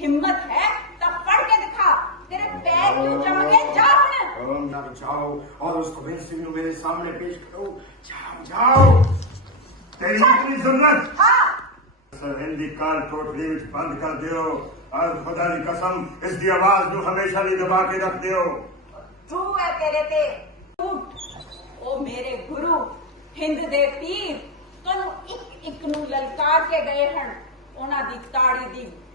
ਹਿੰਮਤ ਹੈ ਤਾਂ ਫੜ ਕੇ ਦਿਖਾ। ਤੇਰੇ ਪੈਰ ਕਿਉਂ ਜੰਮ ਗਏ ਜਾ ਹੁਣ। ओ ना जाओ और उस कबीर सिंह को मेरे सामने पेश करो जाओ जाओ तेरी इतनी जरूरत ਹਾਂ। ਸਰਹੰਦ ਦੀ ਕਾਲ ਕੋਠੜੀ ਵਿੱਚ ਬੰਦ ਕਰ ਦਿਓ ਔਰ ਖੁਦਾ ਦੀ ਕਸਮ ਇਸ ਦੀ ਆਵਾਜ਼ ਨੂੰ ਹਮੇਸ਼ਾ ਲਈ ਦਬਾ ਕੇ ਰੱਖ ਦਿਓ। ਤੂੰ ਹੈ ਤੇਰੇ ਤੇ। ਤੂੰ ਉਹ ਮੇਰੇ ਗੁਰੂ ਹਿੰਦ ਦੇ ਪੀਰ। ਤੁਹਾਨੂੰ ਇੱਕ ਇੱਕ ਨੂੰ ਲਲਕਾਰ ਕੇ ਗਏ ਹਨ। ਉਹਨਾਂ ਦੀ ਤਾੜੀ ਦੀ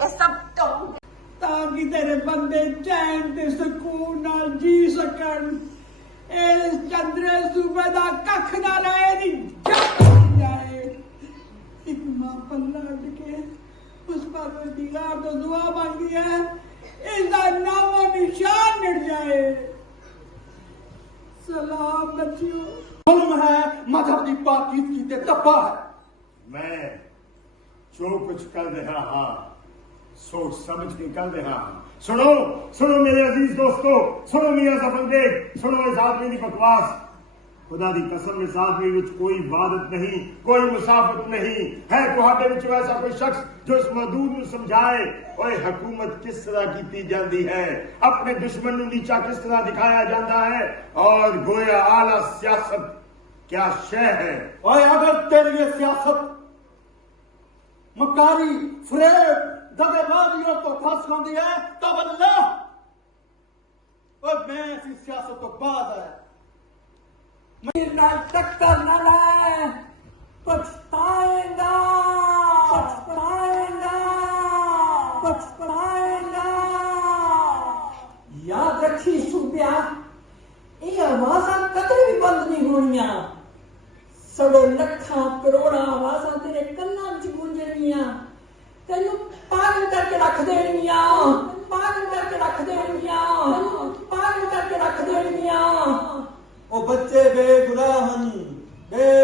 یہ سب تو تاکہ تیرے بندے چین تے سکون نال جی سکن اے چندرے صوبے دا ککھ نہ رہے دی جائے ایک ماں پلہ اٹھ کے اس پر دیگار تو دعا مانگی ہے اس دا نام و نشان مٹ جائے سلام بچیو ظلم ہے مذہب کی پاکیت کی تے تباہ ہے میں جو سوچ سمجھ کے کر رہا ہوں سنو سنو میرے عزیز دوستو سنو میرا سفر دیکھ سنو اس آدمی کی بکواس خدا دی قسم اس آدمی وچ کوئی عبادت نہیں کوئی مسافت نہیں ہے تہاڈے وچ ایسا کوئی شخص جو اس مدود نو سمجھائے اوے حکومت کس طرح کیتی جاندی ہے اپنے دشمن نو نیچا کس طرح دکھایا جاتا ہے اور گویا اعلی سیاست کیا شے ہے اوے اگر تیری سیاست مکاری فریب ਦਗੇਬਾਜ਼ੀਆਂ ਤੋਂ ਫਸ ਹੁੰਦੀ ਹੈ, ਤਾਂ ਬੱਲਾ! ਓਏ, ਮੈਂ ਇसी ਸਿਆਸਤ ਤੋਂ ਬਾਅਦ ਹੈ ਮੇਰ ਨਾਲ ਟੱਕਰ ਨਾ ਲੈ ਪਛਤਾਏਗਾ। ਪਛਤਾਏਗਾ। ਪਛਤਾਏਗਾ। ਯਾਦ ਰੱਖੀ ਸੁਪਿਆ, ਇਹ ਆਵਾਜ਼ਾਂ ਕਦੇ ਵੀ ਬੰਦ ਨਹੀਂ ਹੋਣੀਆਂ। ਸਗੋਂ ਲੱਖਾਂ ਕਰੋੜਾਂ ਆਵਾਜ਼ਾਂ ਤੇਰੇ ਕੰਨਾਂ ਵਿੱਚ ਰੱਖ ਦੇਣਗੀਆਂ ਪਾਗਲ ਕਰਕੇ ਰੱਖ ਦੇਣਗੀਆਂ ਪਾਗਲ ਕਰਕੇ ਰੱਖ ਦੇਣਗੀਆਂ ਉਹ ਬੱਚੇ ਬੇਗੁਨਾਹ ਹਨ। ਬੇ